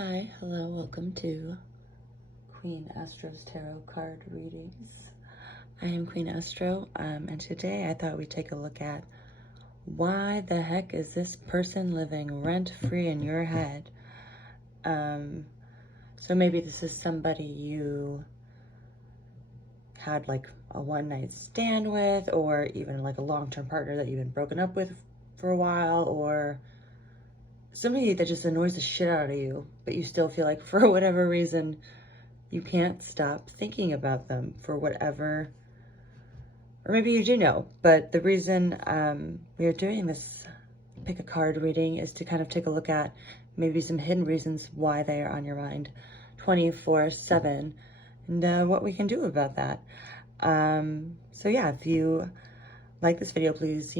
Hi, hello, welcome to Queen Astro's Tarot Card Readings. I am Queen Astro, and today I thought we'd take a look at why the heck is this person living rent-free in your head? So maybe this is somebody you had like a one-night stand with, or even like a long-term partner that you've been broken up with for a while, or somebody that just annoys the shit out of you, but you still feel like for whatever reason you can't stop thinking about them for whatever, or maybe you do know, but the reason we are doing this pick a card reading is to kind of take a look at maybe some hidden reasons why they are on your mind 24/7 and what we can do about that. So yeah, if you like this video, please,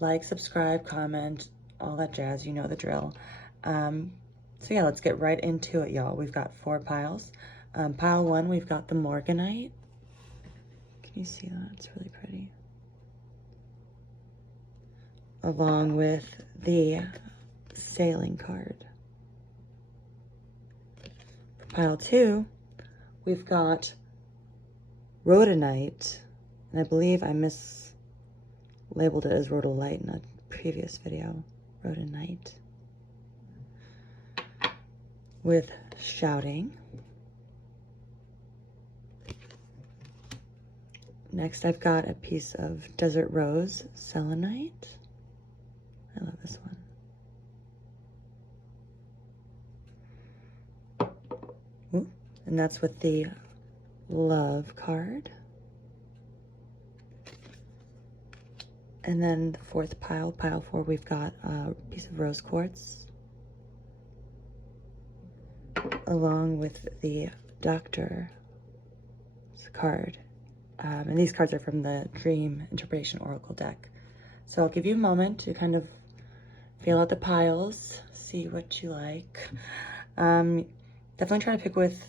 like, subscribe, comment, all that jazz, you know the drill. So yeah, let's get right into it, y'all. We've got 4 piles. Pile 1, we've got the Morganite. Can you see that? It's really pretty. Along with the Sailing card. For pile 2, we've got Rhodonite, and I believe I mislabeled it as Rhodolite in a previous video. Rhodonite. With Shouting. Next, I've got a piece of Desert Rose Selenite. I love this one. Ooh, and that's with the Love card. And then the 4th pile, pile 4, we've got a piece of Rose Quartz, along with the Doctor's card. And these cards are from the Dream Interpretation Oracle deck. So I'll give you a moment to kind of feel out the piles, see what you like. Definitely try to pick with,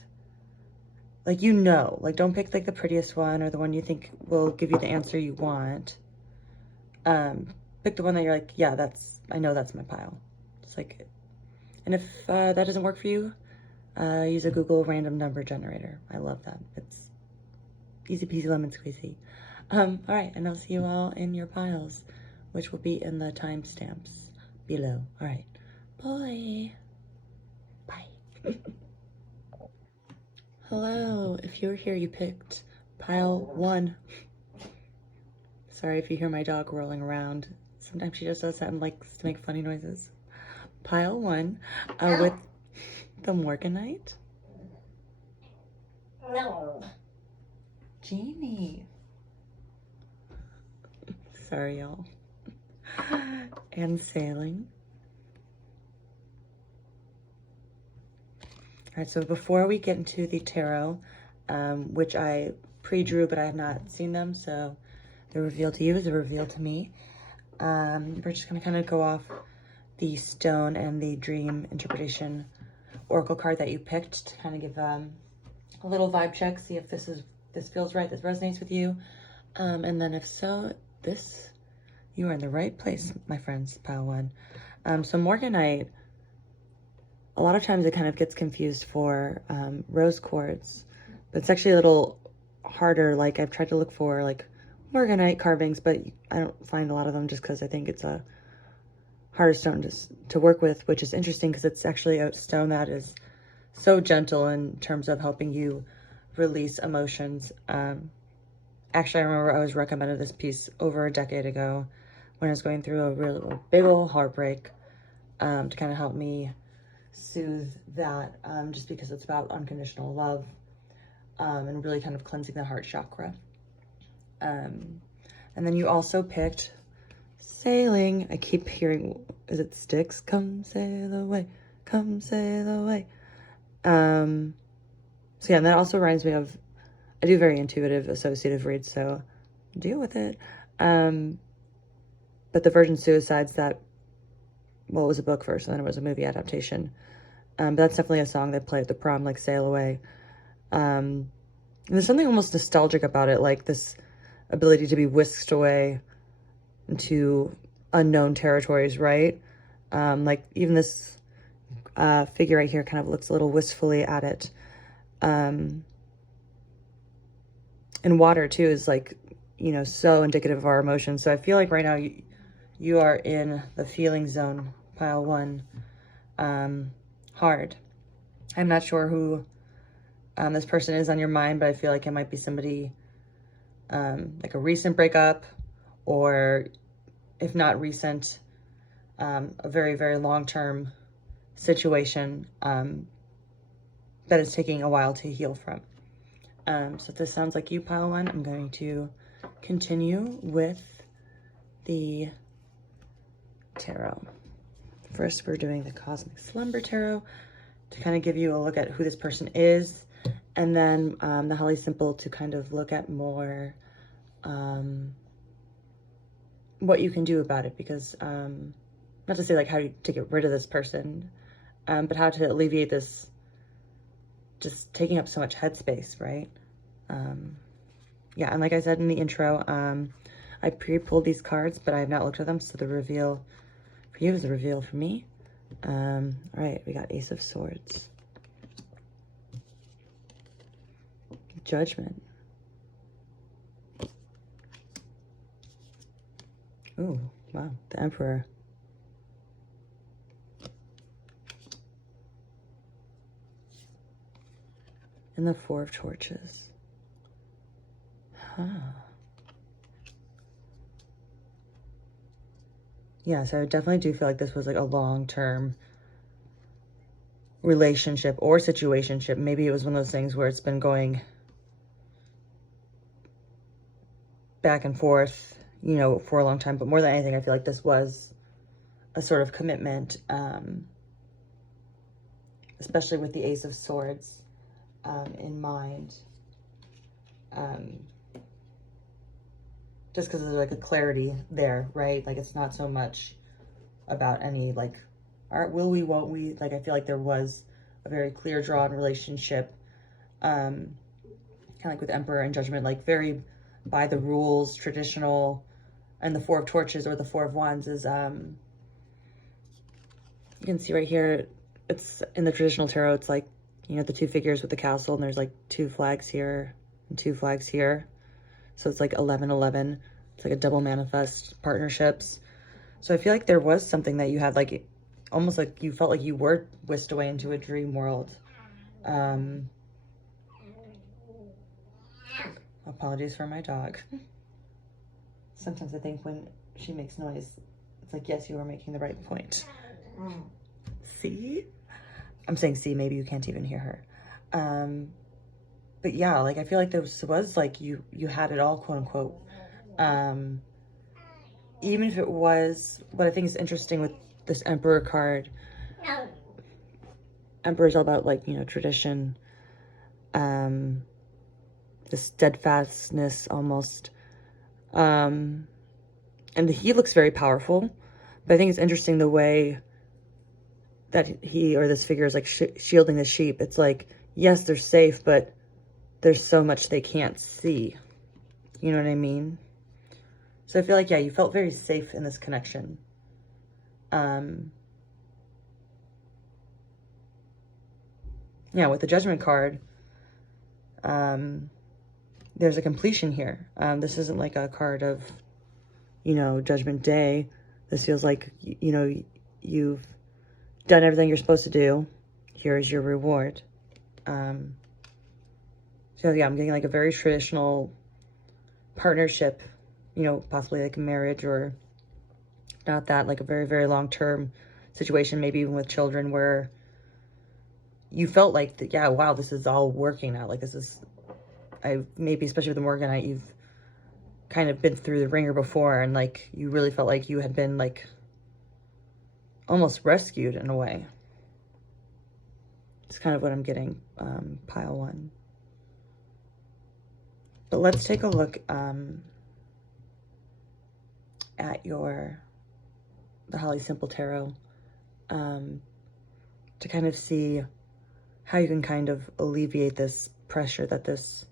like, don't pick like the prettiest one or the one you think will give you the answer you want. Pick the one that you're like, yeah, I know that's my pile. It's like, and if that doesn't work for you, use a Google random number generator. I love that. It's easy peasy lemon squeezy. All right, and I'll see you all in your piles, which will be in the timestamps below. All right, bye. Bye. Hello, if you're here, you picked pile 1. Sorry if you hear my dog rolling around. Sometimes she just does that and likes to make funny noises. Pile 1 with the Morganite. No. Jeannie. Sorry, y'all. And Sailing. All right, so before we get into the tarot, which I pre-drew, but I have not seen them, so the reveal to you is a reveal to me. We're just gonna kind of go off the stone and the Dream Interpretation Oracle card that you picked to kind of give a little vibe check, see if this feels right, this resonates with you. And then if so, you are in the right place, my friends, pile 1. So Morganite, a lot of times it kind of gets confused for rose quartz, but it's actually a little harder. Like, I've tried to look for like Morganite carvings, but I don't find a lot of them just because I think it's a harder stone to work with, which is interesting because it's actually a stone that is so gentle in terms of helping you release emotions. Actually, I remember I was recommended this piece over a decade ago when I was going through a big old heartbreak, to kind of help me soothe that, just because it's about unconditional love, and really kind of cleansing the heart chakra. And then you also picked Sailing. I keep hearing, is it Styx? Come sail away, come sail away. So yeah, and that also reminds me of, I do very intuitive associative reads, so deal with it. But the Virgin Suicides, it was a book first, and then it was a movie adaptation. But that's definitely a song they play at the prom, like Sail Away. And there's something almost nostalgic about it, like this ability to be whisked away into unknown territories, right? Like even this figure right here kind of looks a little wistfully at it. And water too is like, you know, so indicative of our emotions. So I feel like right now you are in the feeling zone, pile 1, hard. I'm not sure who this person is on your mind, but I feel like it might be somebody like a recent breakup, or if not recent, a very, very long-term situation that is taking a while to heal from. So if this sounds like you, pile 1, I'm going to continue with the tarot. First, we're doing the Cosmic Slumber Tarot to kind of give you a look at who this person is, and then the Holly Simple to kind of look at more what you can do about it, because not to say like how to get rid of this person, but how to alleviate this just taking up so much headspace, right? Yeah, and like I said in the intro, I pre-pulled these cards, but I have not looked at them, so the reveal for you is the reveal for me. All right, we got Ace of Swords. Judgment. Ooh, wow, the Emperor. And the Four of Torches. Huh. Yeah, so I definitely do feel like this was like a long-term relationship or situationship. Maybe it was one of those things where it's been going back and forth, you know, for a long time. But more than anything, I feel like this was a sort of commitment, especially with the Ace of Swords in mind. Just because there's like a clarity there, right? Like it's not so much about any like, will we, won't we? Like I feel like there was a very clear drawn relationship, kind of like with Emperor and Judgment, like very by the rules, traditional. And the Four of Torches or the Four of Wands is, you can see right here, it's in the traditional tarot, it's like, you know, the 2 figures with the castle, and there's like 2 flags here and 2 flags here. So it's like 11-11. It's like a double manifest partnerships. So I feel like there was something that you had, like, almost like you felt like you were whisked away into a dream world. Apologies for my dog. Sometimes I think when she makes noise, it's like, yes, you are making the right point. See? I'm saying see, maybe you can't even hear her. But yeah, like I feel like there was like you had it all, quote unquote. Even if it was, what I think is interesting with this Emperor card, Emperor is all about like, you know, tradition, the steadfastness almost. And he looks very powerful, but I think it's interesting the way that he or this figure is like shielding the sheep. It's like, yes, they're safe, but there's so much they can't see. You know what I mean? So I feel like, yeah, you felt very safe in this connection. Yeah, with the Judgment card, there's a completion here. This isn't like a card of, you know, Judgment Day. This feels like, you know, you've done everything you're supposed to do. Here is your reward. So yeah, I'm getting like a very traditional partnership, you know, possibly like a marriage or not that, like a very, very long-term situation, maybe even with children, where you felt like, yeah, wow, this is all working out. Like this is, maybe especially with the Morganite, you've kind of been through the ringer before, and like you really felt like you had been like almost rescued in a way. It's kind of what I'm getting, pile 1. But let's take a look at the Holly Simple Tarot to kind of see how you can kind of alleviate this pressure that this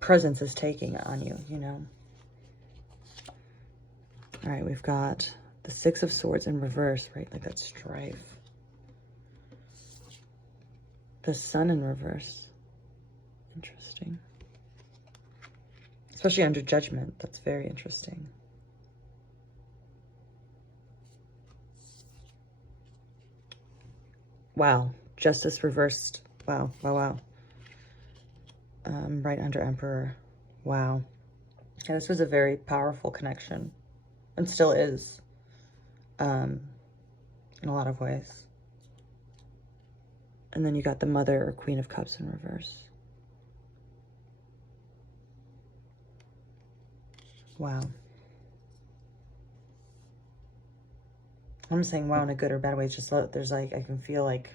presence is taking on you, you know. All right, we've got The Six of Swords in reverse, right? Like that strife. The Sun in reverse. Interesting. Especially under Judgment. That's very interesting. Wow. Justice reversed. Wow. Wow, wow. Right under Emperor. Wow. Yeah, this was a very powerful connection. And still is. In a lot of ways. And then you got the Mother or Queen of Cups in reverse. Wow. I'm saying wow in a good or bad way. It's just there's like, I can feel like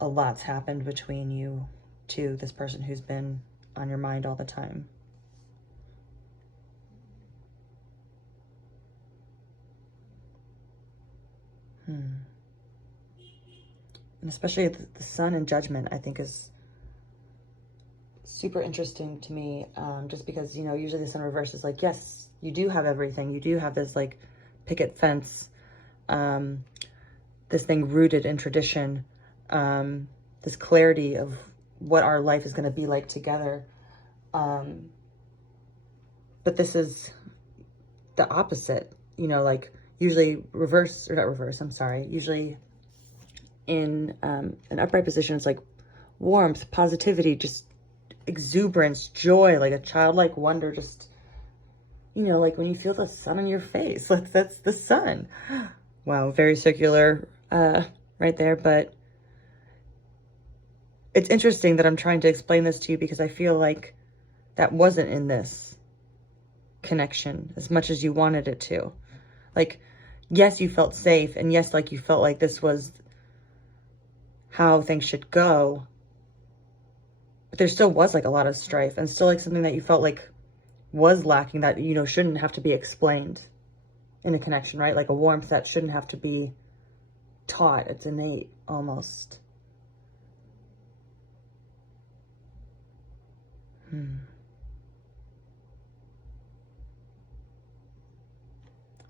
a lot's happened between you two, this person who's been on your mind all the time. And especially the Sun in Judgment, I think is super interesting to me, just because, you know, usually the Sun reverse is like, yes, you do have everything. You do have this like picket fence, this thing rooted in tradition, this clarity of what our life is going to be like together. But this is the opposite, you know, like usually reverse, or not reverse, I'm sorry. Usually in an upright position, it's like warmth, positivity, just exuberance, joy, like a childlike wonder, just, you know, like when you feel the sun on your face, that's the sun. Wow, very circular right there, but it's interesting that I'm trying to explain this to you because I feel like that wasn't in this connection as much as you wanted it to. Like, yes, you felt safe, and yes, like you felt like this was how things should go, but there still was like a lot of strife and still like something that you felt like was lacking that, you know, shouldn't have to be explained in a connection, right? Like a warmth that shouldn't have to be taught. It's innate almost.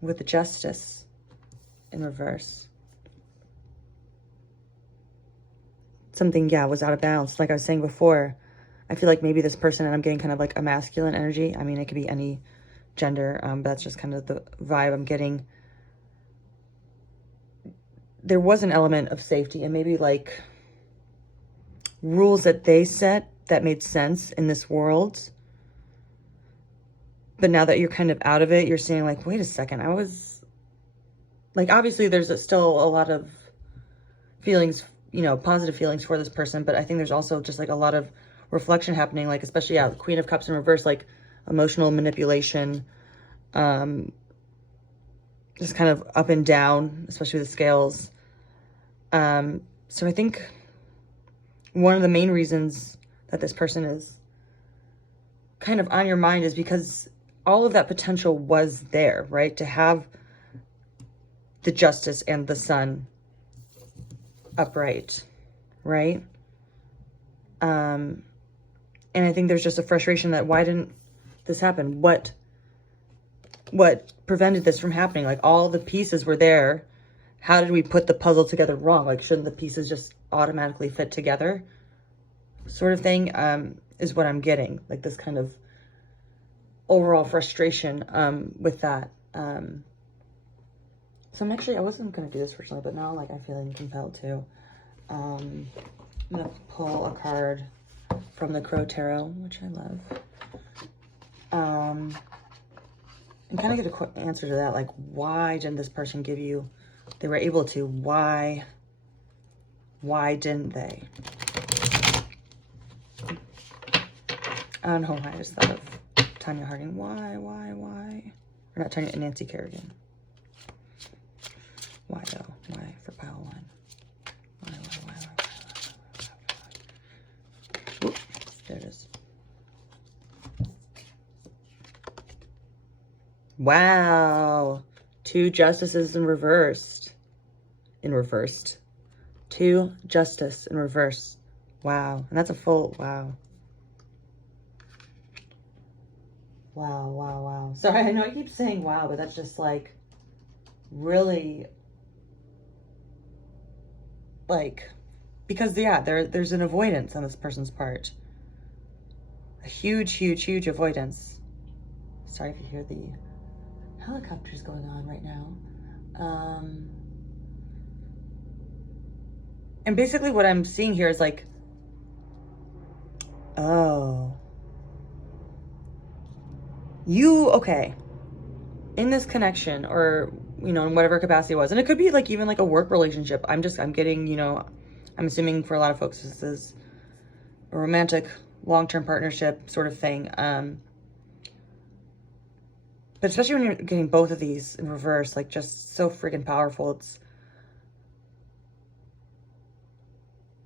With the Justice in reverse. Something, yeah, was out of balance. Like I was saying before, I feel like maybe this person, and I'm getting kind of like a masculine energy. I mean, it could be any gender, but that's just kind of the vibe I'm getting. There was an element of safety and maybe like rules that they set that made sense in this world. But now that you're kind of out of it, you're saying like, wait a second, I was like, obviously there's still a lot of feelings, you know, positive feelings for this person, but I think there's also just like a lot of reflection happening, like especially, yeah, the Queen of Cups in reverse, like emotional manipulation, just kind of up and down, especially with the scales. So I think one of the main reasons that this person is kind of on your mind is because all of that potential was there, right? To have the Justice and the Sun upright, right? And I think there's just a frustration that why didn't this happen? What prevented this from happening? Like all the pieces were there. How did we put the puzzle together wrong? Like shouldn't the pieces just automatically fit together? Sort of thing is what I'm getting. Like this kind of overall frustration with that. So I wasn't going to do this personally, but now like I'm feeling compelled to. I'm going to pull a card from the Crow Tarot, which I love. And kind of get an answer to that. Like, why didn't this person give you, they were able to, why didn't they? I don't know why I just thought of Tanya Harding. Why? Or not Tanya, Nancy Kerrigan. Why though? Why for pile one? Why? Oop, there it is. Wow. 2 justices in reversed. Two justice in reverse. Wow. And that's a full, wow. Wow, wow, wow. Sorry, I know I keep saying wow, but that's just like really like, because yeah, there's an avoidance on this person's part. A huge, huge, huge avoidance. Sorry if you hear the helicopters going on right now. And basically what I'm seeing here is like, oh, okay, in this connection, or, you know, in whatever capacity it was, and it could be like even like a work relationship. I'm getting, you know, I'm assuming for a lot of folks this is a romantic long-term partnership sort of thing. But especially when you're getting both of these in reverse, like just so freaking powerful.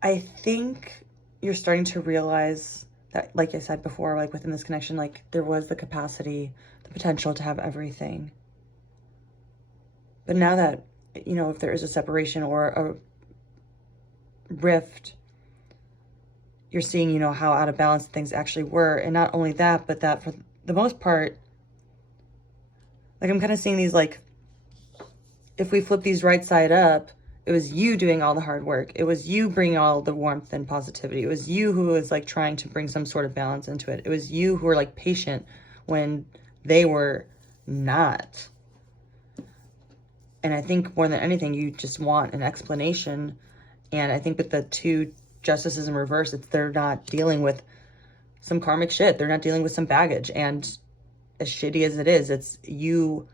I think you're starting to realize that, like I said before, like within this connection, like there was the capacity, the potential to have everything. But now that, you know, if there is a separation or a rift, you're seeing, you know, how out of balance things actually were. And not only that, but that for the most part, like I'm kind of seeing these, like, if we flip these right side up, it was you doing all the hard work. It was you bringing all the warmth and positivity. It was you who was like trying to bring some sort of balance into it. It was you who were like patient when they were not. And I think more than anything, you just want an explanation. And I think with the two justices in reverse, they're not dealing with some karmic shit. They're not dealing with some baggage. And as shitty as it is, it's you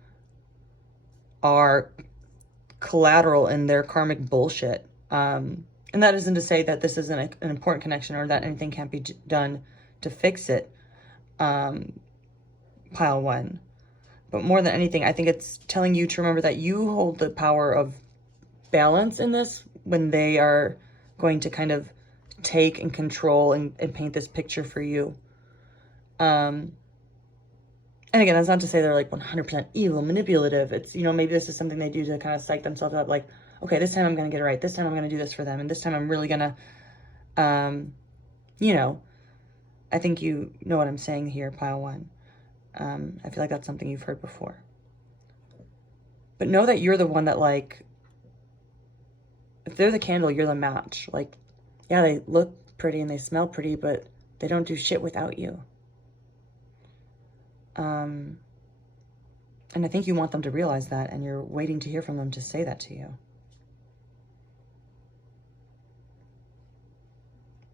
are collateral in their karmic bullshit. And that isn't to say that this isn't an important connection or that anything can't be done to fix it. Pile one. But more than anything, I think it's telling you to remember that you hold the power of balance in this when they are going to kind of take and control and paint this picture for you. And again, that's not to say they're like 100% evil, manipulative. It's, you know, maybe this is something they do to kind of psych themselves up. Like, okay, this time I'm going to get it right. This time I'm going to do this for them. And this time I'm really going to, you know, I think you know what I'm saying here, pile one. I feel like that's something you've heard before. But know that you're the one that, like, if they're the candle, you're the match. Like, yeah, they look pretty and they smell pretty, but they don't do shit without you. And I think you want them to realize that, and you're waiting to hear from them to say that to you.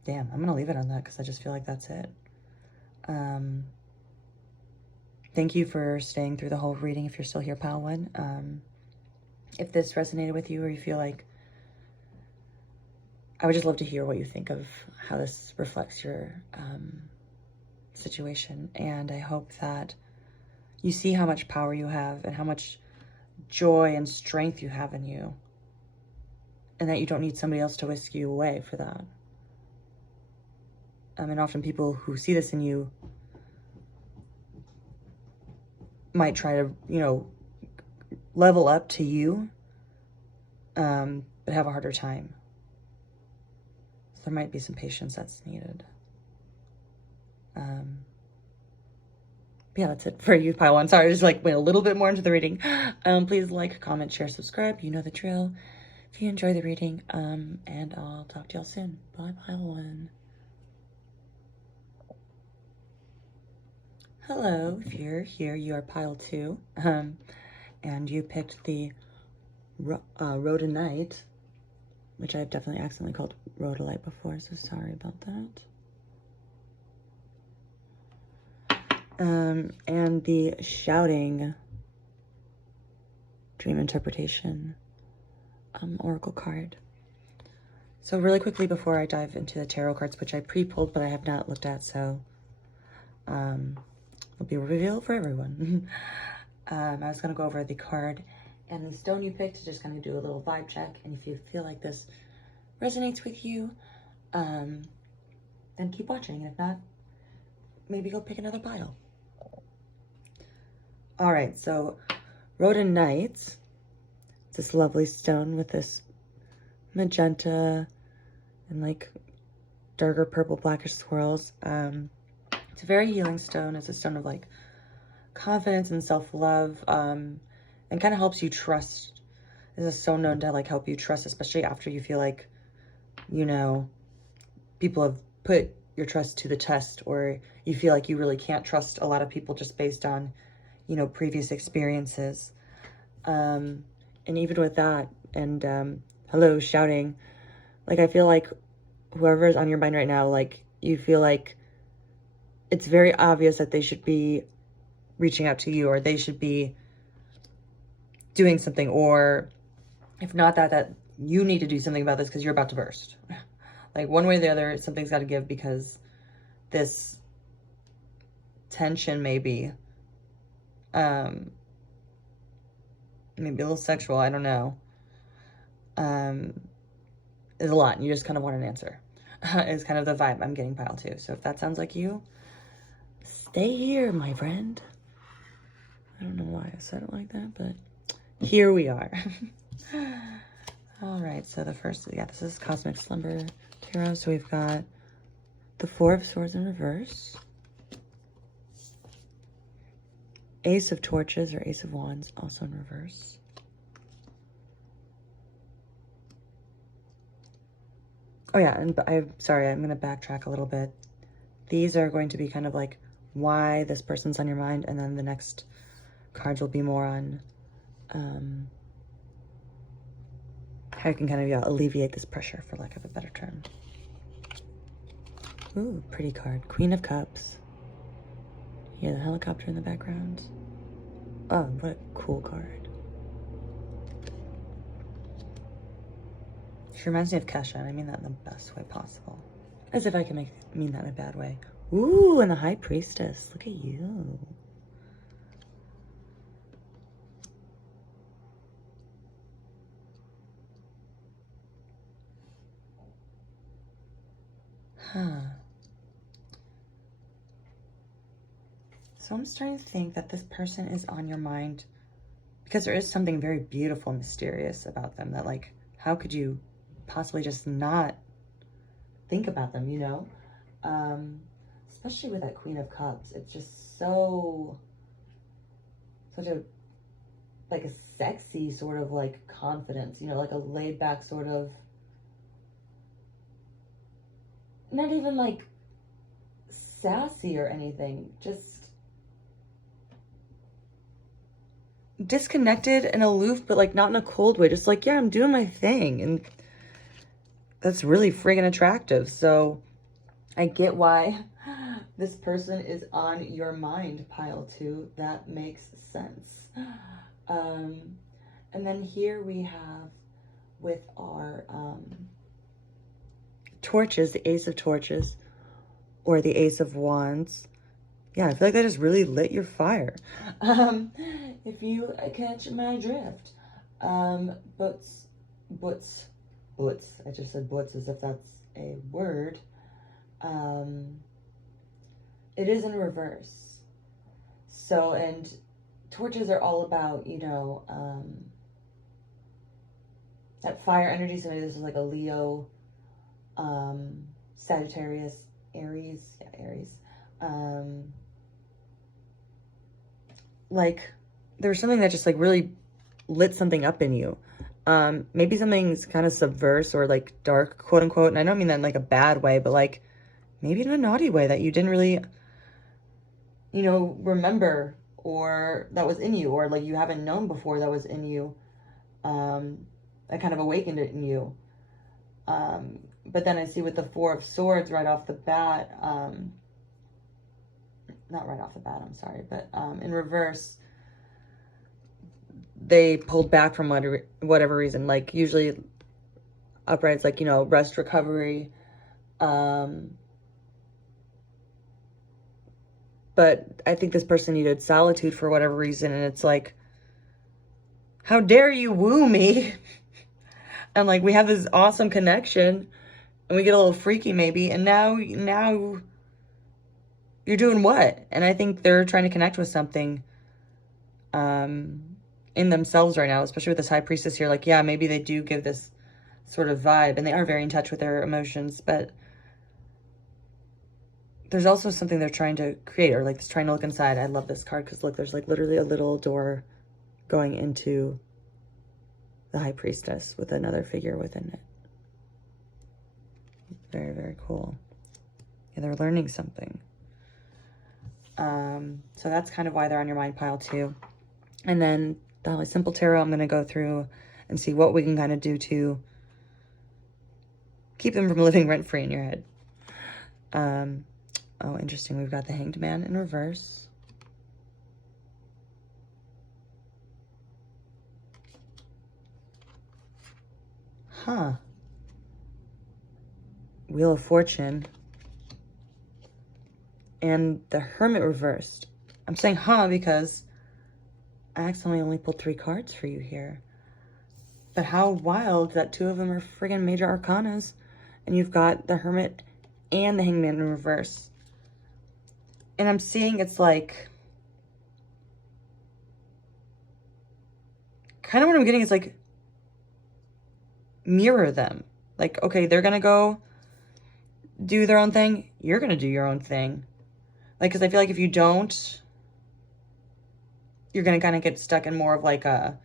Damn, I'm going to leave it on that because I just feel like that's it. Thank you for staying through the whole reading if you're still here, pile one. If this resonated with you or you feel like, I would just love to hear what you think of how this reflects your situation. And I hope that you see how much power you have and how much joy and strength you have in you. And that you don't need somebody else to whisk you away for that. And often people who see this in you might try to, you know, level up to you, but have a harder time. So there might be some patience that's needed. Yeah, that's it for you, pile one. Sorry, I just like went a little bit more into the reading. Please like, comment, share, subscribe. You know the drill. If you enjoy the reading, and I'll talk to y'all soon. Bye, pile one. Hello, if you're here, you are pile two, and you picked the rhodonite, which I've definitely accidentally called rhodolite before, so sorry about that. And the shouting dream interpretation oracle card. So really quickly before I dive into the tarot cards, which I pre-pulled but I have not looked at, so will be revealed for everyone. I was going to go over the card and the stone you picked, just going to do a little vibe check. And if you feel like this resonates with you, then keep watching. And if not, maybe go pick another pile. All right, so rhodonite. It's this lovely stone with this magenta and like darker purple blackish swirls. It's a very healing stone. It's a stone of like confidence and self-love, and kind of helps you trust. This is so known to like help you trust, especially after you feel like, you know, people have put your trust to the test, or you feel like you really can't trust a lot of people just based on, you know, previous experiences. And even with that, and hello, shouting, like, I feel like whoever is on your mind right now, like, you feel like it's very obvious that they should be reaching out to you, or they should be doing something, or if not that, that you need to do something about this because you're about to burst. Like, one way or the other, something's got to give, because this tension maybe a little sexual, I don't know, is a lot, and you just kind of want an answer. Is kind of the vibe I'm getting, pile 2. So if that sounds like you, stay here, my friend. I don't know why I said it like that, but here we are. All right, so the first, yeah, this is Cosmic Slumber Tarot. So we've got the Four of Swords in reverse, Ace of Torches or Ace of Wands also in reverse, oh yeah, and I'm sorry, I'm going to backtrack a little bit. These are going to be kind of like why this person's on your mind, and then the next cards will be more on how you can kind of, yeah, alleviate this pressure, for lack of a better term. Ooh, pretty card. Queen of Cups. Yeah, the helicopter in the background. Oh, what a cool card. She reminds me of Kesha, and I mean that in the best way possible. As if I can mean that in a bad way. Ooh, and the High Priestess. Look at you. Huh. So I'm starting to think that this person is on your mind because there is something very beautiful and mysterious about them that, like, how could you possibly just not think about them, you know? Especially with that Queen of Cups. It's just such a, like a sexy sort of like confidence, you know, like a laid back sort of, not even like sassy or anything, just disconnected and aloof, but like not in a cold way, just like, yeah, I'm doing my thing. And that's really friggin' attractive. So I get why this person is on your mind, pile 2. That makes sense. And then here we have with our torches, the Ace of Torches or the Ace of Wands. Yeah, I feel like that just really lit your fire. If you catch my drift. Butts. I just said butts as if that's a word. It is in reverse. So, and torches are all about, you know, that fire energy. So maybe this is like a Leo, Sagittarius, Aries. Yeah, Aries. Like, there was something that just like really lit something up in you. Maybe something's kind of subversive or like dark, quote unquote. And I don't mean that in like a bad way, but like maybe in a naughty way that you didn't really, you know, remember, or that was in you, or like you haven't known before that was in you. That kind of awakened it in you. But then I see with the Four of Swords right off the bat, not right off the bat, I'm sorry, but in reverse, they pulled back from whatever reason. Like usually upright, it's like, you know, rest, recovery. But I think this person needed solitude for whatever reason. And it's like, how dare you woo me? And like, we have this awesome connection and we get a little freaky maybe. And now you're doing what? And I think they're trying to connect with something in themselves right now, especially with this High Priestess here. Like, yeah, maybe they do give this sort of vibe and they are very in touch with their emotions, but there's also something they're trying to create, or like it's trying to look inside. I love this card because look, there's like literally a little door going into the High Priestess with another figure within it. Very, very cool. Yeah, they're learning something. So that's kind of why they're on your mind pile too. And then the Holly Simple Tarot, I'm going to go through and see what we can kind of do to keep them from living rent-free in your head. Oh, interesting. We've got the Hanged Man in reverse. Huh. Wheel of Fortune. And the Hermit reversed. I'm saying huh because I accidentally only pulled 3 cards for you here. But how wild that 2 of them are friggin' major arcanas. And you've got the Hermit and the Hangman in reverse. And I'm seeing it's like... kind of what I'm getting is like... mirror them. Like, okay, they're gonna go do their own thing. You're gonna do your own thing. Like, because I feel like if you don't, you're going to kind of get stuck in more of like a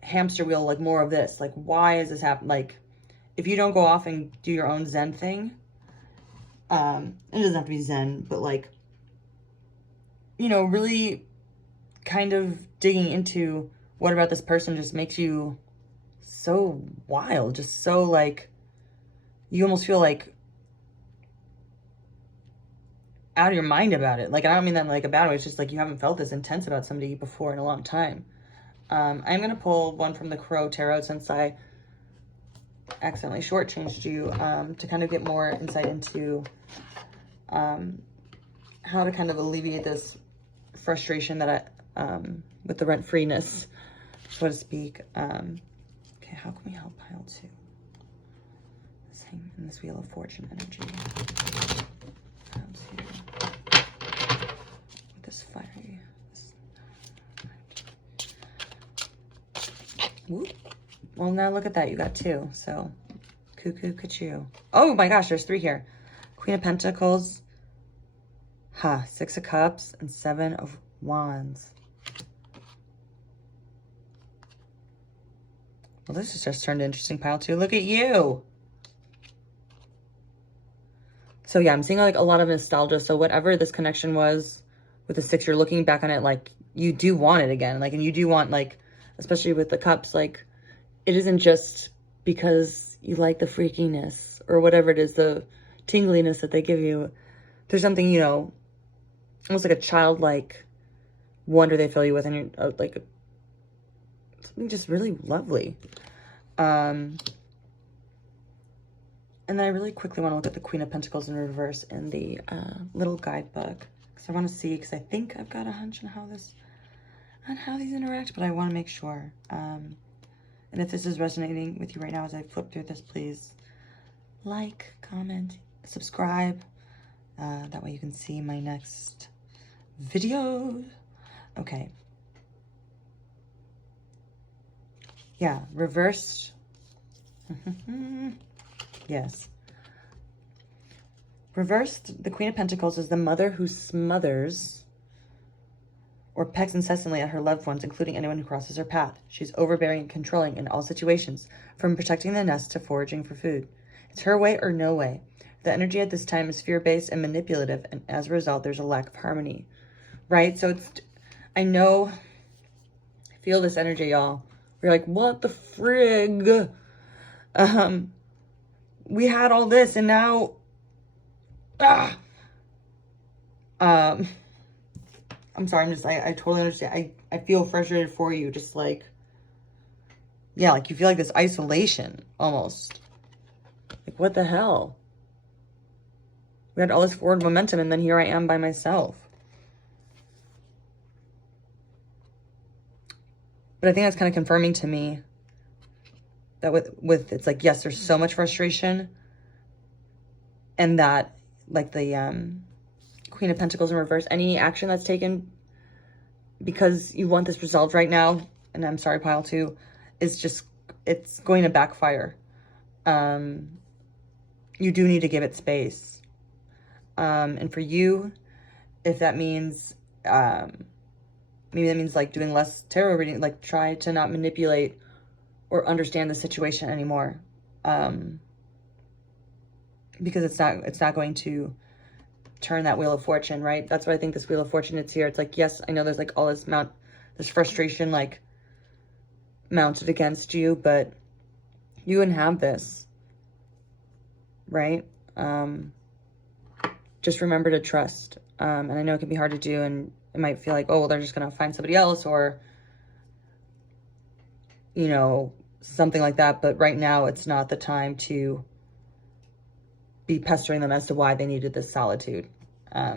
hamster wheel, like more of this. Like, why is this happening? Like, if you don't go off and do your own Zen thing, it doesn't have to be Zen, but like, you know, really kind of digging into what about this person just makes you so wild, just so like, you almost feel like out of your mind about it. Like, I don't mean that like a bad way. It's just like you haven't felt this intense about somebody before in a long time. I'm going to pull one from the Crow Tarot since I accidentally shortchanged you, to kind of get more insight into how to kind of alleviate this frustration that I, with the rent-freeness, so to speak. Okay, how can we help pile 2? This hang in this Wheel of Fortune energy. Pile 2. This fiery. Whoop. Well, now look at that. You got 2. So, cuckoo, cuckoo. Oh my gosh, there's 3 here. Queen of Pentacles. Ha, 6 of Cups and 7 of Wands. Well, this has just turned an interesting pile too. Look at you. So yeah, I'm seeing like a lot of nostalgia. So whatever this connection was with the 6, you're looking back on it like you do want it again. Like, and you do want, like, especially with the cups, like, it isn't just because you like the freakiness or whatever it is, the tingliness that they give you. There's something, you know, almost like a childlike wonder they fill you with, and you're like something just really lovely. And then I really quickly want to look at the Queen of Pentacles in reverse in the little guidebook, because I want to see, because I think I've got a hunch on how these interact, but I want to make sure. And if this is resonating with you right now as I flip through this, please like, comment, subscribe. That way you can see my next video. Okay. Yeah, reversed. Yes. Reversed, the Queen of Pentacles is the mother who smothers or pecks incessantly at her loved ones, including anyone who crosses her path. She's overbearing and controlling in all situations, from protecting the nest to foraging for food. It's her way or no way. The energy at this time is fear-based and manipulative, and as a result, there's a lack of harmony. Right? So it's, I know, I feel this energy, y'all. We're like, what the frig? We had all this, and now, I'm sorry, I totally understand. I feel frustrated for you, just like, yeah, like you feel like this isolation, almost. Like, what the hell? We had all this forward momentum, and then here I am by myself. But I think that's kind of confirming to me that with it's like, yes, there's so much frustration, and that, like the Queen of Pentacles in reverse, any action that's taken because you want this resolved right now, and I'm sorry, pile 2, is just, it's going to backfire. You do need to give it space. And for you, if that means, maybe that means like doing less tarot reading, like try to not manipulate or understand the situation anymore. Because it's not going to turn that Wheel of Fortune, right? That's what I think this Wheel of Fortune is here. It's like, yes, I know there's like all this frustration like mounted against you, but you can have this, right? Just remember to trust. And I know it can be hard to do, and it might feel like, oh, well, they're just going to find somebody else, or, you know, something like that. But right now, it's not the time to be pestering them as to why they needed this solitude. I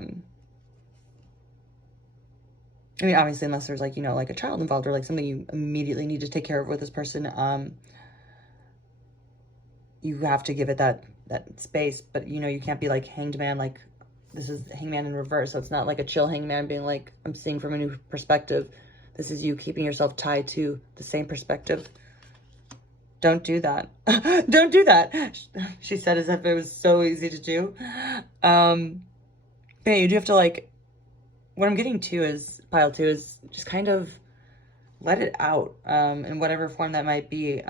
mean, obviously, unless there's like, you know, like a child involved or like something you immediately need to take care of with this person, you have to give it that space. But, you know, you can't be like Hanged Man, like this is Hangman in reverse. So it's not like a chill Hangman being like, I'm seeing from a new perspective. This is you keeping yourself tied to the same perspective. Don't do that. Don't do that. She said as if it was so easy to do. But yeah, you do have to like, what I'm getting to is, pile two, is just kind of let it out in whatever form that might be.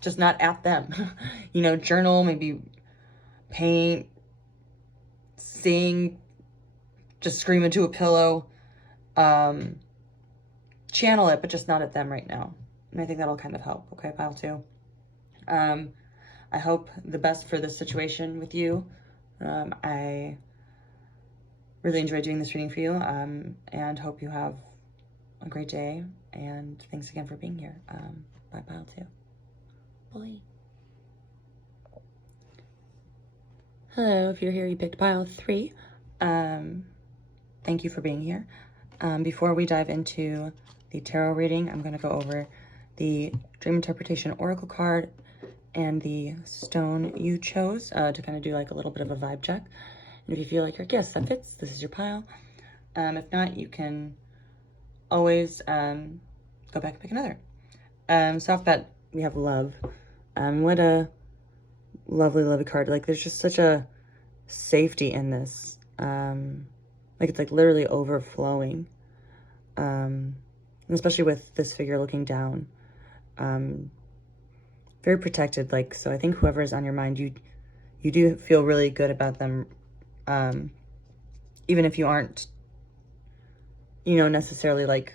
Just not at them. You know, journal, maybe paint, sing, just scream into a pillow. Channel it, but just not at them right now. And I think that'll kind of help. Okay, pile two. I hope the best for this situation with you. I really enjoyed doing this reading for you, and hope you have a great day. And thanks again for being here. Bye, pile two. Bye. Hello, if you're here, you picked pile three. Thank you for being here. Before we dive into the tarot reading, I'm going to go over the Dream Interpretation Oracle card and the stone you chose to kind of do like a little bit of a vibe check. And if you feel like you're, yes, that fits, this is your pile. If not, you can always go back and pick another. So off that, we have love. What a lovely, lovely card. Like, there's just such a safety in this. Like, it's like literally overflowing. And especially with this figure looking down. Very protected. Like, so I think whoever is on your mind, you do feel really good about them. Even if you aren't, you know, necessarily like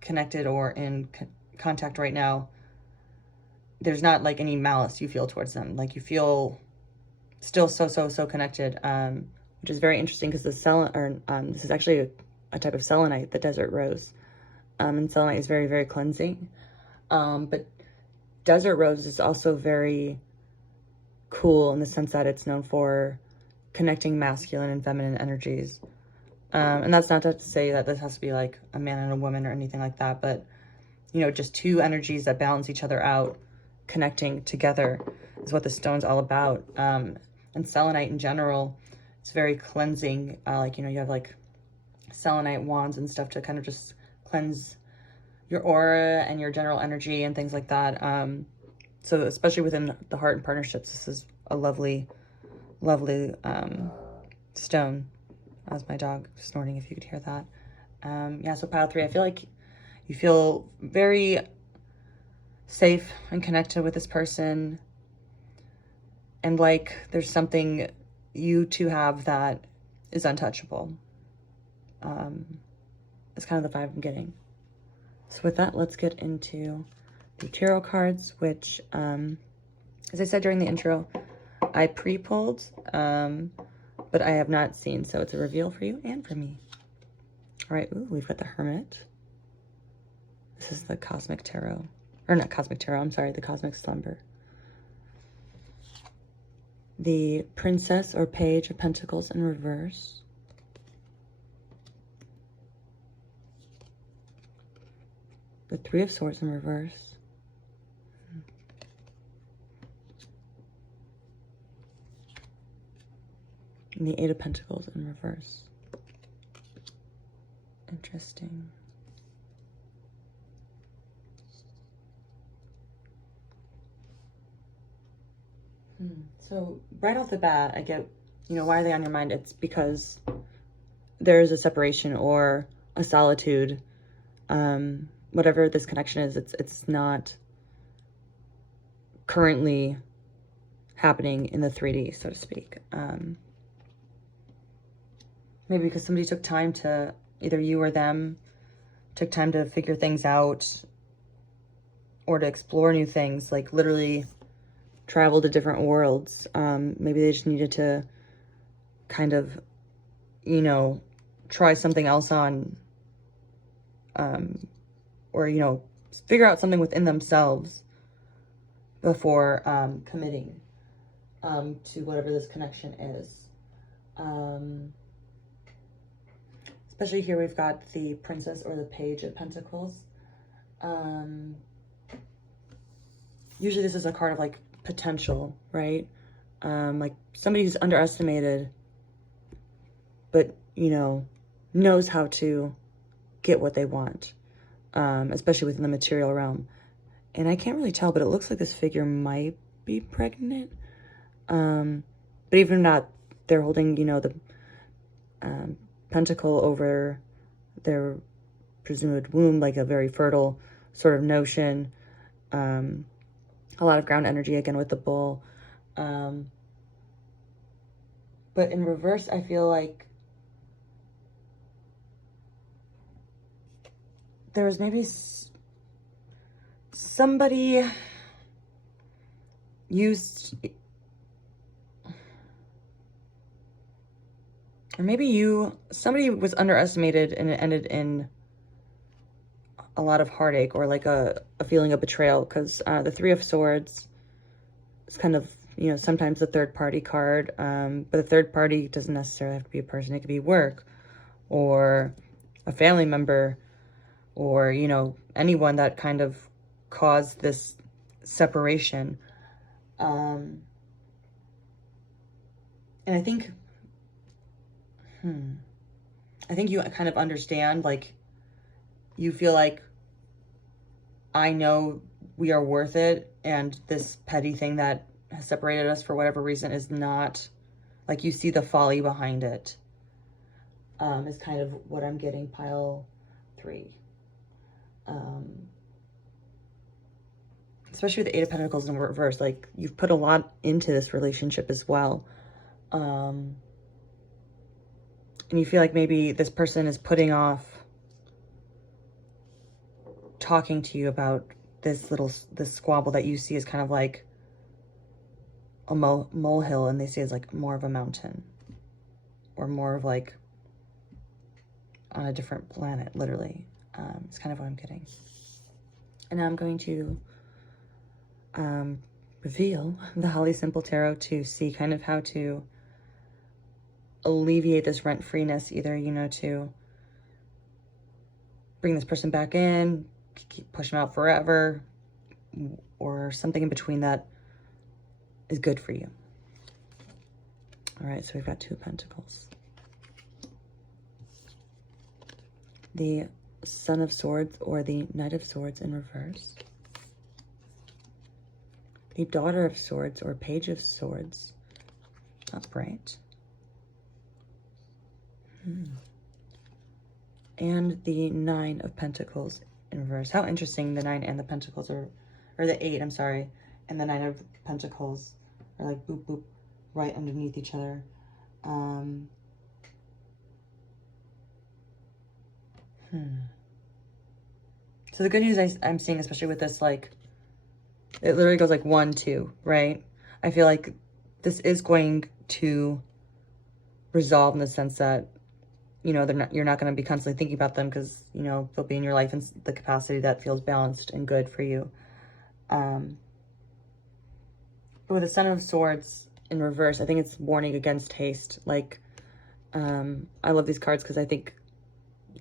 connected or in contact right now, there's not like any malice you feel towards them. Like, you feel still so connected, which is very interesting because this is actually a type of selenite, the desert rose. And selenite is very, very cleansing. But desert rose is also very cool in the sense that it's known for connecting masculine and feminine energies. And that's not to say that this has to be like a man and a woman or anything like that, but, you know, just two energies that balance each other out, connecting together is what the stone's all about. And selenite in general, it's very cleansing. Like, you know, you have like selenite wands and stuff to kind of just cleanse your aura and your general energy and things like that. So especially within the heart and partnerships, this is a lovely, lovely stone. As my dog snorting, if you could hear that. Yeah, so pile three, I feel like you feel very safe and connected with this person. And like there's something you two have that is untouchable. It's kind of the vibe I'm getting. So with that, let's get into the tarot cards, which, as I said during the intro, I pre-pulled, but I have not seen, so it's a reveal for you and for me. All right, ooh, we've got the Hermit. This is the Cosmic Tarot. Or not Cosmic Tarot, I'm sorry, the Cosmic Slumber. The Princess or Page of Pentacles in reverse. The Three of Swords in reverse. And the Eight of Pentacles in reverse. Interesting. So right off the bat, I get you know, why are they on your mind? It's because there is a separation or a solitude. Whatever this connection is, it's not currently happening in the 3D, so to speak. Maybe because somebody took time to, either you or them, took time to figure things out or to explore new things, like literally travel to different worlds. Maybe they just needed to kind of, you know, try something else on, or, you know, figure out something within themselves before committing to whatever this connection is. Especially here we've got the Princess or the Page of Pentacles. Usually this is a card of like potential, right? Like somebody who's underestimated, but, you know, knows how to get what they want, especially within the material realm. And I can't really tell, but it looks like this figure might be pregnant. But even if not, they're holding, you know, the pentacle over their presumed womb, like a very fertile sort of notion. A lot of ground energy again with the bull. But in reverse, I feel like there was maybe somebody used, or maybe somebody was underestimated and it ended in a lot of heartache or like a feeling of betrayal, because the Three of Swords is kind of, you know, sometimes the third party card, but the third party doesn't necessarily have to be a person. It could be work or a family member or, you know, anyone that kind of caused this separation. And I think, you kind of understand, like, you feel like, I know we are worth it, and this petty thing that has separated us for whatever reason is not, like, you see the folly behind it, is kind of what I'm getting, pile 3. Especially with the Eight of Pentacles in reverse, like, you've put a lot into this relationship as well. And you feel like maybe this person is putting off talking to you about this squabble that you see as kind of like a molehill, and they see as like more of a mountain, or more of like on a different planet, literally. It's kind of what I'm getting. And now I'm going to reveal the Holly Simple Tarot to see kind of how to alleviate this rent-freeness, either, you know, to bring this person back in, keep pushing them out forever, or something in between that is good for you. All right, so we've got Two of Pentacles. The Son of Swords or the Knight of Swords in reverse. The Daughter of Swords or Page of Swords upright. And the Nine of Pentacles in reverse. How interesting, the 9 and the Pentacles are, or the 8, I'm sorry, and the 9 of Pentacles are like boop, boop, right underneath each other. So the good news I'm seeing, especially with this, like, it literally goes like 1, 2, right? I feel like this is going to resolve in the sense that, you know, you're not going to be constantly thinking about them, because, you know, they'll be in your life in the capacity that feels balanced and good for you. But with the Son of Swords in reverse, I think it's warning against haste. Like, I love these cards because I think,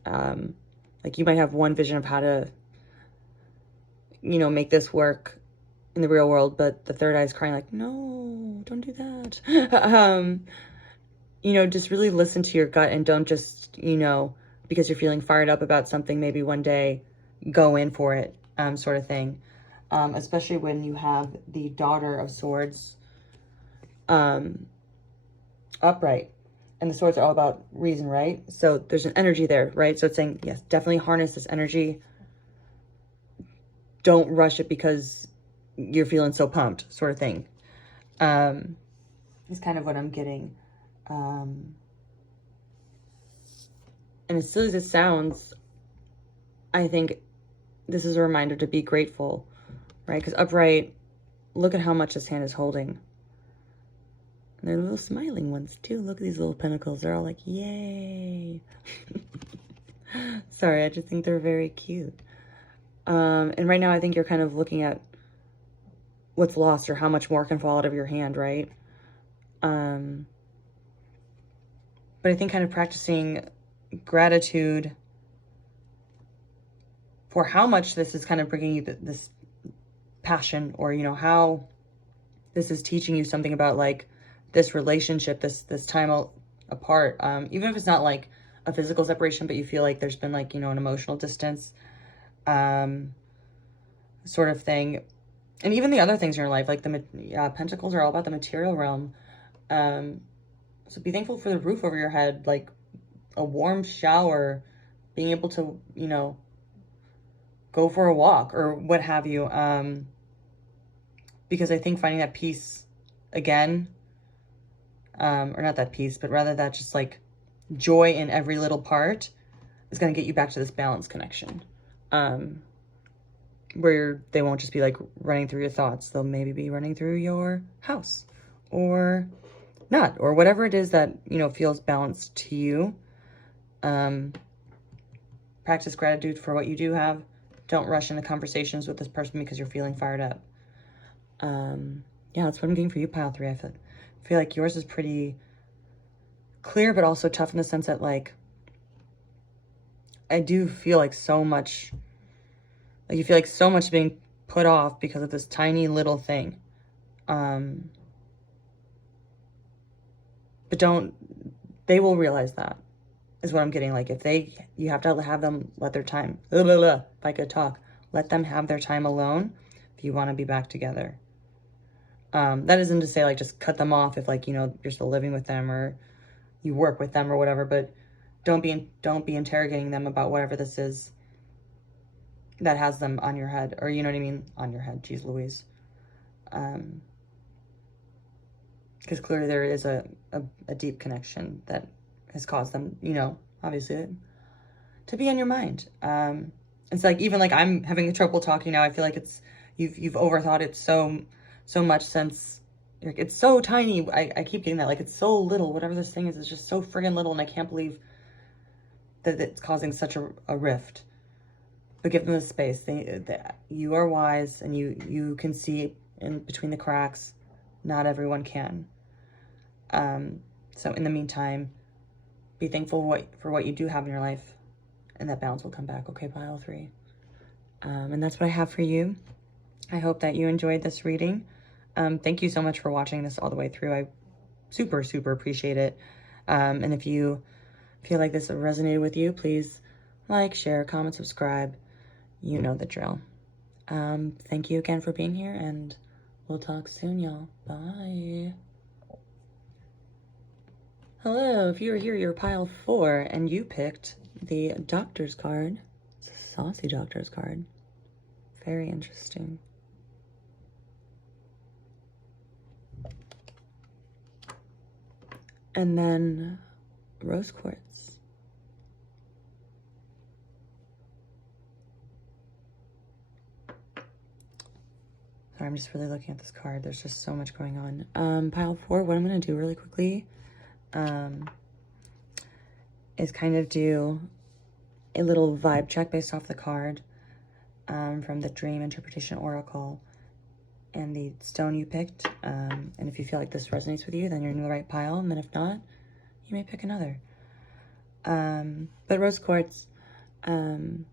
like, you might have one vision of how to, you know, make this work in the real world, but the third eye is crying like, no, don't do that. You know, just really listen to your gut and don't just, you know, because you're feeling fired up about something, maybe one day go in for it, sort of thing. Especially when you have the Daughter of Swords. upright. And the swords are all about reason, right? So there's an energy there, right? So it's saying, yes, definitely harness this energy. Don't rush it because you're feeling so pumped, sort of thing. Is kind of what I'm getting. And as silly as it sounds, I think this is a reminder to be grateful, right? Because upright, look at how much this hand is holding. And they're little smiling ones too. Look at these little pentacles. They're all like, yay. Sorry, I just think they're very cute. And right now I think you're kind of looking at what's lost or how much more can fall out of your hand, right? But I think kind of practicing gratitude for how much this is kind of bringing you this passion, or, you know, how this is teaching you something about like this relationship, this time apart. Even if it's not like a physical separation, but you feel like there's been like, you know, an emotional distance, sort of thing. And even the other things in your life, like the pentacles are all about the material realm. So be thankful for the roof over your head, like a warm shower, being able to, you know, go for a walk or what have you. Because I think finding that peace again, or not that peace, but rather that just like joy in every little part is going to get you back to this balance connection. Where they won't just be like running through your thoughts. They'll maybe be running through your house or not, or whatever it is that, you know, feels balanced to you. Practice gratitude for what you do have. Don't rush into conversations with this person because you're feeling fired up. Yeah, that's what I'm getting for you, pile 3. I feel like yours is pretty clear, but also tough in the sense that, like, I do feel like so much, like you feel like so much being put off because of this tiny little thing. But they will realize that, is what I'm getting. Like, you have to have them let their time, if I could talk, let them have their time alone if you want to be back together. That isn't to say, like, just cut them off if, like, you know, you're still living with them or you work with them or whatever, but don't be interrogating them about whatever this is that has them on your head, or, you know what I mean? On your head, geez Louise. Because clearly there is a deep connection that has caused them, you know, obviously, to be on your mind. It's like, even like I'm having trouble talking now. I feel like it's, you've overthought it so much, since it's so tiny. I keep getting that, like, it's so little, whatever this thing is, it's just so friggin' little, and I can't believe that it's causing such a rift. But give them the space. You are wise, and you can see in between the cracks. Not everyone can. So in the meantime, be thankful for what you do have in your life, and that balance will come back. Okay, pile 3. And that's what I have for you. I hope that you enjoyed this reading. Thank you so much for watching this all the way through. I super appreciate it. And if you feel like this resonated with you, please like, share, comment, subscribe. You know the drill. Thank you again for being here, and we'll talk soon, y'all. Bye. Hello, if you're here, you're pile 4, and you picked the doctor's card. It's a saucy doctor's card. Very interesting. And then rose quartz. Sorry, I'm just really looking at this card. There's just so much going on. Pile 4, what I'm going to do really quickly is kind of do a little vibe check based off the card from the Dream Interpretation Oracle and the stone you picked. And if you feel like this resonates with you, then you're in the right pile. And then if not, you may pick another. But rose quartz, and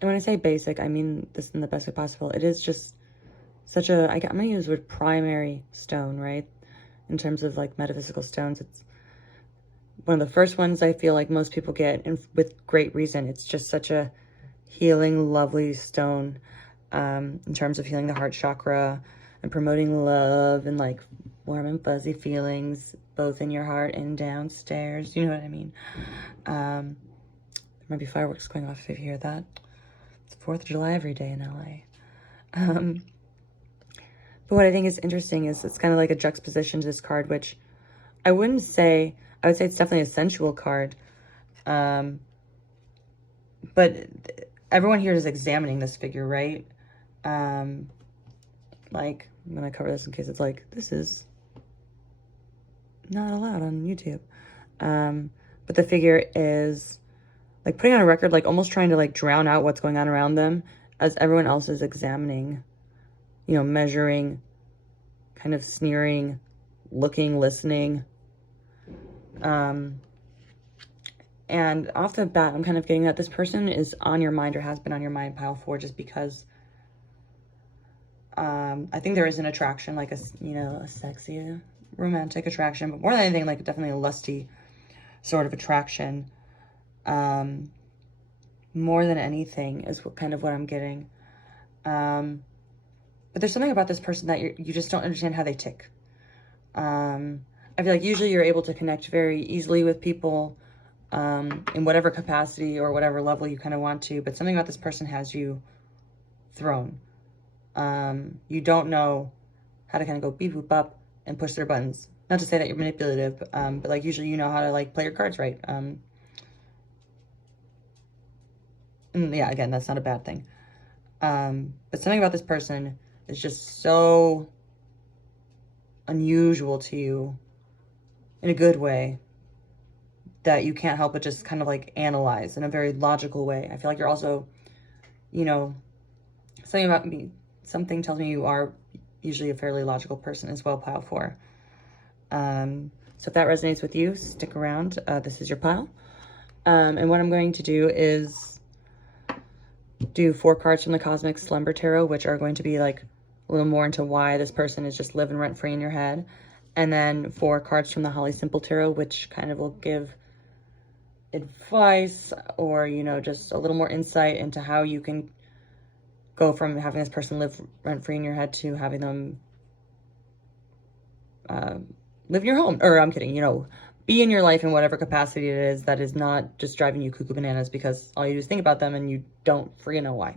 when I say basic, I mean this in the best way possible. It is just such a, I'm going to use the word primary stone, right? In terms of like metaphysical stones, it's one of the first ones I feel like most people get, and with great reason. It's just such a healing, lovely stone in terms of healing the heart chakra, and promoting love and like warm and fuzzy feelings, both in your heart and downstairs. You know what I mean? There might be fireworks going off if you hear that. It's 4th of July every day in LA. But what I think is interesting is it's kind of like a juxtaposition to this card, which I would say it's definitely a sensual card. But everyone here is examining this figure, right? Like, I'm going to cover this in case it's like, this is not allowed on YouTube. But the figure is like putting on a record, like almost trying to like drown out what's going on around them as everyone else is examining, you know, measuring, kind of sneering, looking, listening. And off the bat, I'm kind of getting that this person is on your mind or has been on your mind, pile 4, just because I think there is an attraction, like a, you know, a sexy, romantic attraction, but more than anything, like definitely a lusty sort of attraction. More than anything is kind of what I'm getting. But there's something about this person that you just don't understand how they tick. I feel like usually you're able to connect very easily with people in whatever capacity or whatever level you kind of want to, but something about this person has you thrown. You don't know how to kind of go beep boop up and push their buttons. Not to say that you're manipulative, but like usually you know how to like play your cards right. And yeah, again, that's not a bad thing. But something about this person is just so unusual to you in a good way that you can't help but just kind of like analyze in a very logical way. I feel like you're also, you know, something tells me you are usually a fairly logical person as well, pile 4. So if that resonates with you, stick around. This is your pile. And what I'm going to do is do 4 cards from the Cosmic Slumber Tarot, which are going to be like a little more into why this person is just living rent-free in your head. And then 4 cards from the Holly Simple Tarot, which kind of will give advice or, you know, just a little more insight into how you can go from having this person live rent-free in your head to having them live in your home. Or I'm kidding, you know, be in your life in whatever capacity it is that is not just driving you cuckoo bananas because all you do is think about them and you don't freaking know why.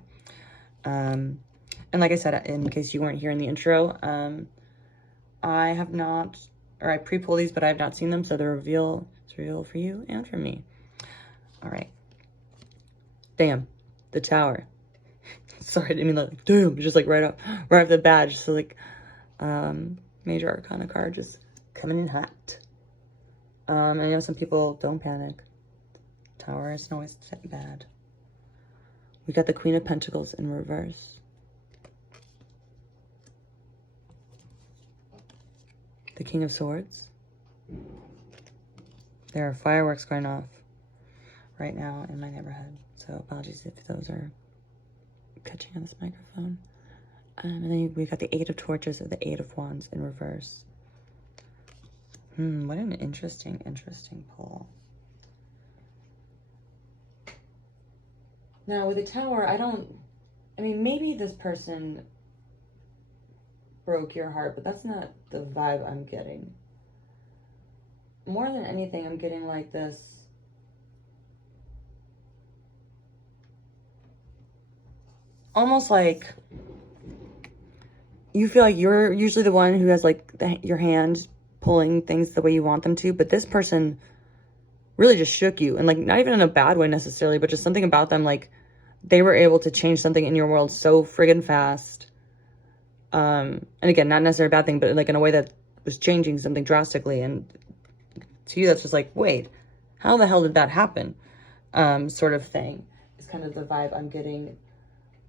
And like I said, in case you weren't here in the intro, I have not, or I pre-pull these, but I have not seen them. So the reveal is reveal for you and for me. All right. Damn, the Tower. Sorry, I didn't mean like, damn, just like right off the bat, just like, Major Arcana card just coming in hot. I know some people don't panic. Tower isn't always bad. We got the Queen of Pentacles in reverse. The King of Swords. There are fireworks going off right now in my neighborhood. So apologies if those are catching on this microphone. And then we got the 8 of Torches or the 8 of Wands in reverse. What an interesting pull. Now with the Tower, I mean, maybe this person broke your heart, but that's not the vibe I'm getting. More than anything, I'm getting like this. Almost like you feel like you're usually the one who has like your hand pulling things the way you want them to, but this person really just shook you, and like not even in a bad way necessarily, but just something about them, like they were able to change something in your world so friggin' fast. And again, not necessarily a bad thing, but like in a way that was changing something drastically, and to you that's just like, wait, how the hell did that happen? Sort of thing is kind of the vibe I'm getting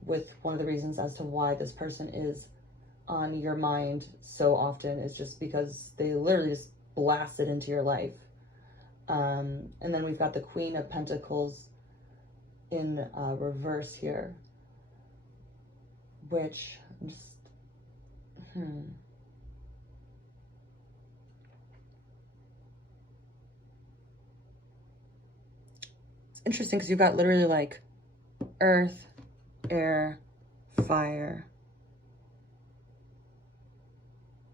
with one of the reasons as to why this person is on your mind so often, is just because they literally just blasted into your life. And then we've got the Queen of Pentacles in reverse here, which I'm just, it's interesting because you've got literally like earth, air, fire,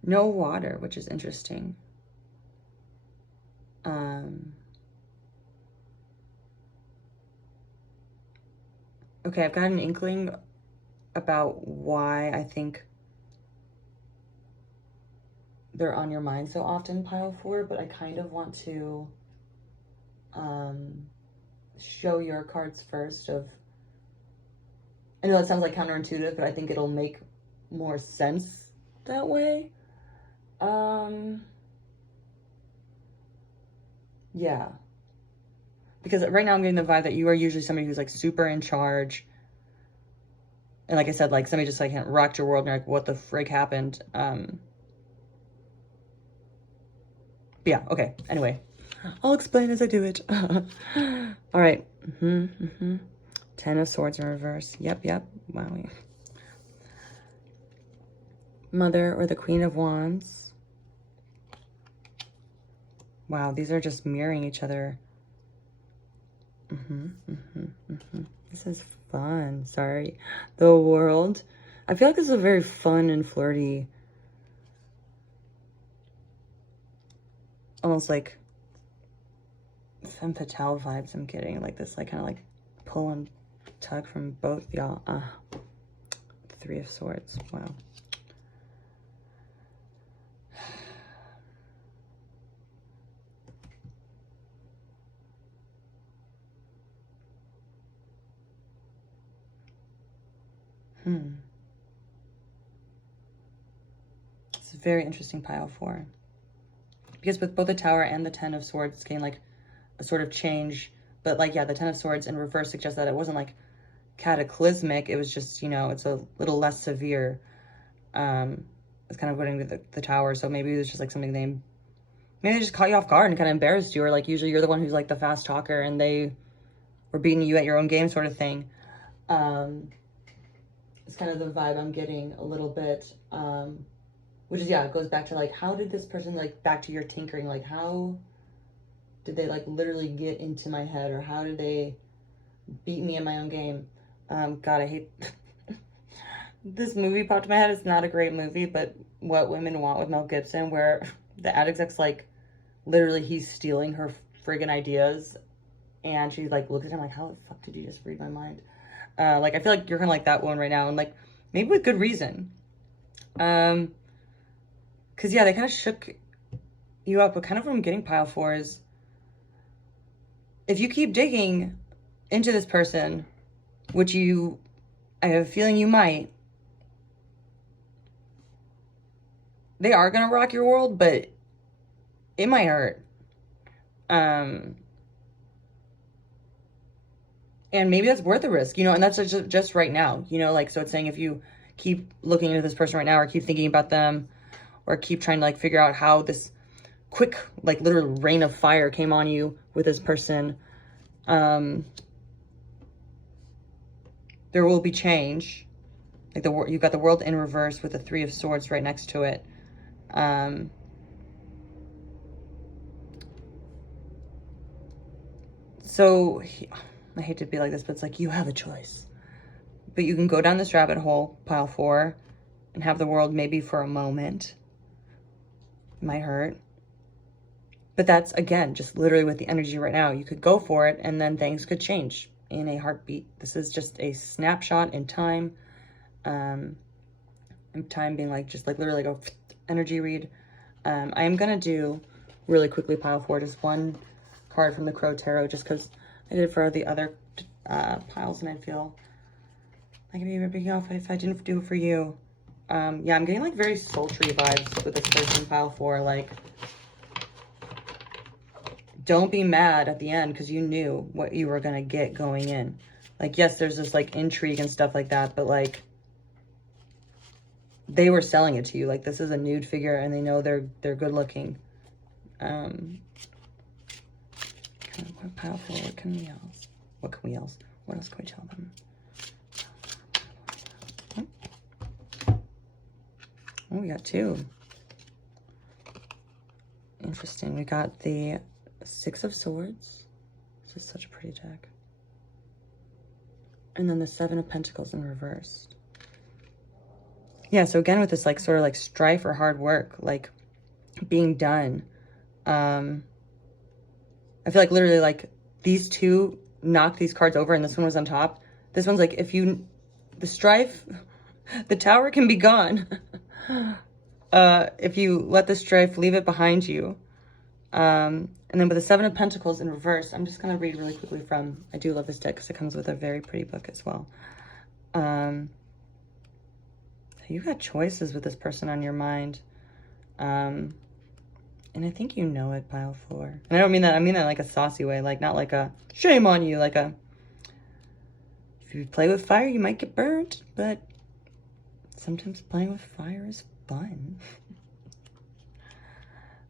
No water, which is interesting. Okay, I've got an inkling about why I think they're on your mind so often, pile 4, but I kind of want to show your cards first of, I know that sounds like counterintuitive, but I think it'll make more sense that way. Yeah. Because right now I'm getting the vibe that you are usually somebody who's like super in charge. And like I said, like somebody just like rocked your world and you're like, what the frig happened? Yeah, okay. Anyway, I'll explain as I do it. All right. 10 of Swords in reverse. Yep. Wow. Mother or the Queen of Wands. Wow, these are just mirroring each other. This is fun. Sorry. The World. I feel like this is a very fun and flirty, almost like femme fatale vibes I'm getting. Like this, like kind of like pull and tug from both y'all. 3 of Swords. Wow. It's a very interesting pile 4. Because with both the Tower and the 10 of Swords, it's getting like a sort of change. But like, yeah, the 10 of Swords in reverse suggests that it wasn't like cataclysmic. It was just, you know, it's a little less severe. It's kind of putting the Tower. So maybe it was just like something maybe they just caught you off guard and kind of embarrassed you. Or like usually you're the one who's like the fast talker and they were beating you at your own game sort of thing. It's kind of the vibe I'm getting a little bit. Which is, yeah, it goes back to like, how did this person, like, back to your tinkering, like, how did they like literally get into my head, or how did they beat me in my own game? God, I hate this movie popped in my head. It's not a great movie, but What Women Want with Mel Gibson, where the ad exec's like, literally he's stealing her friggin' ideas, and she like looks at him like, how the fuck did you just read my mind? Like, I feel like you're kind of like that one right now, and like maybe with good reason. Because yeah, they kind of shook you up, but kind of what I'm getting, pile 4, is if you keep digging into this person, which I have a feeling you might, they are going to rock your world, but it might hurt. And maybe that's worth the risk, you know, and that's just right now, you know, like, so it's saying if you keep looking into this person right now, or keep thinking about them, or keep trying to like figure out how this quick, like literal rain of fire came on you with this person, there will be change. Like you've got the World in reverse with the 3 of Swords right next to it. So I hate to be like this, but it's like you have a choice. But you can go down this rabbit hole, pile 4, and have the world maybe for a moment. It might hurt. But that's, again, just literally with the energy right now. You could go for it, and then things could change in a heartbeat. This is just a snapshot in time. And time being like, just like literally go energy read. I am going to do really quickly pile 4, just one card from the Crow Tarot, just because I did it for the other piles, and I feel like it'd be ripping off if I didn't do it for you. Yeah, I'm getting like very sultry vibes with this person, pile 4. Like, don't be mad at the end because you knew what you were gonna get going in. Like, yes, there's this like intrigue and stuff like that, but like they were selling it to you. Like, this is a nude figure, and they know they're good looking. What pile 4? What can we else? What can we else? What else can we tell them? Oh, we got 2. Interesting. We got the 6 of Swords. This is such a pretty deck. And then the 7 of Pentacles in reverse. Yeah, so again, with this like sort of like strife or hard work, like being done, I feel like literally like these two knocked these cards over and this one was on top. This one's like, the strife, the tower can be gone. If you let the strife, leave it behind you. And then with the Seven of Pentacles in reverse, I'm just going to read really quickly from, I do love this deck because it comes with a very pretty book as well. You got choices with this person on your mind. And I think you know it, pile 4. And I don't mean that, I mean that like a saucy way, like not like a shame on you, like a, if you play with fire, you might get burnt, but sometimes playing with fire is fun.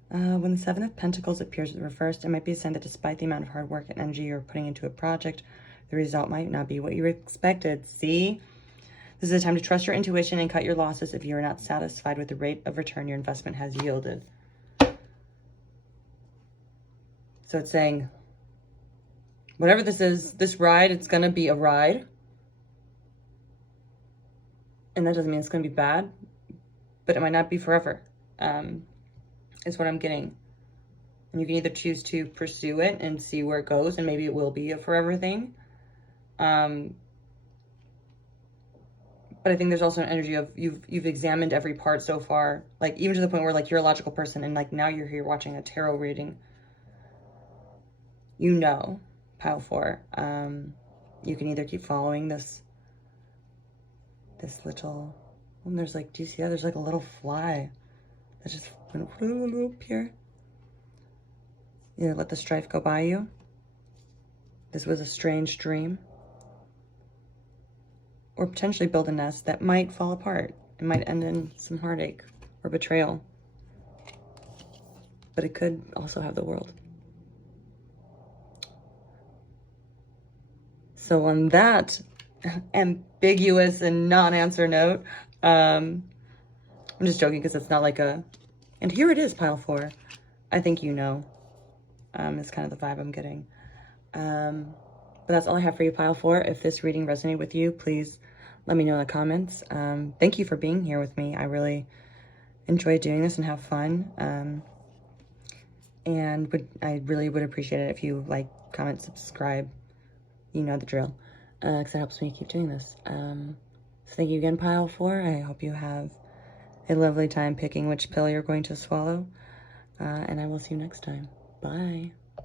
When the Seven of Pentacles appears reversed, it might be a sign that despite the amount of hard work and energy you're putting into a project, the result might not be what you expected. See? This is a time to trust your intuition and cut your losses if you are not satisfied with the rate of return your investment has yielded. So it's saying, whatever this is, this ride, it's going to be a ride. And that doesn't mean it's going to be bad, but it might not be forever. Is what I'm getting. And you can either choose to pursue it and see where it goes, and maybe it will be a forever thing. But I think there's also an energy of you've examined every part so far, like even to the point where like you're a logical person and like now you're here watching a tarot reading. You know, pile 4. You can either keep following this little, and there's like, do you see that? There's like a little fly that just went up here. You let the strife go by you. This was a strange dream. Or potentially build a nest that might fall apart. It might end in some heartache or betrayal. But it could also have the world. So on that ambiguous and non-answer note, I'm just joking because it's not like a, and here it is, pile 4. I think you know. It's kind of the vibe I'm getting. But that's all I have for you, pile 4. If this reading resonated with you, please let me know in the comments. Thank you for being here with me. I really enjoy doing this and have fun. And I really would appreciate it if you like, comment, subscribe. You know the drill. Because it helps me keep doing this. So thank you again, pile 4. I hope you have a lovely time picking which pill you're going to swallow. And I will see you next time. Bye.